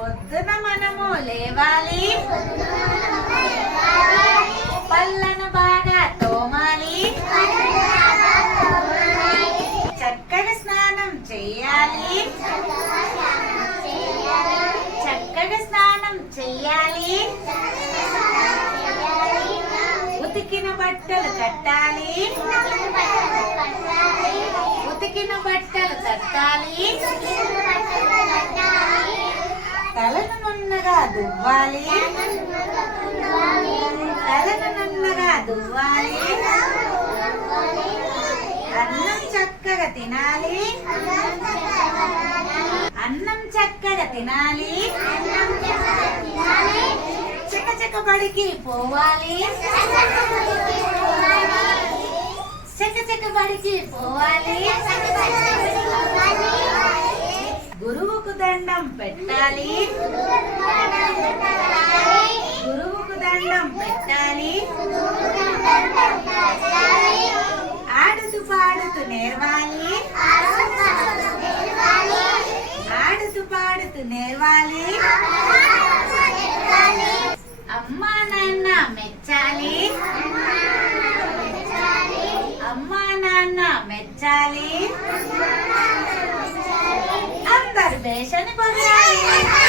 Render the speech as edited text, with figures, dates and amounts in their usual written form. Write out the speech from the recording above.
పొద్దున మనము లేవాలి, పళ్ళను బాగా తోమాలి, చక్కగా స్నానం చెయ్యాలి, చక్కగా స్నానం చెయ్యాలి, ఉతికిన బట్టలు కట్టాలి, ఉతికిన బట్టలు కట్టాలి, తలను నున్నగా దువ్వాలి, తలను నున్నగా దువ్వాలి, అన్నం చక్కగా తినాలి, అన్నం చక్కగా తినాలి, చకచక బడికి పోవాలి, చకచక బడికి పోవాలి, గురువుకు దండం పెట్టాలి, గురువుకు దండం పెట్టాలి, ఆడుతూ పాడుతూ నేర్వాలి, ఆడుతూ పాడుతూ నేర్వాలి, అమ్మా నాన్న మెచ్చాలి, అమ్మా నాన్న మెచ్చాలి, అందరు దేశాన్ని పొందాలి.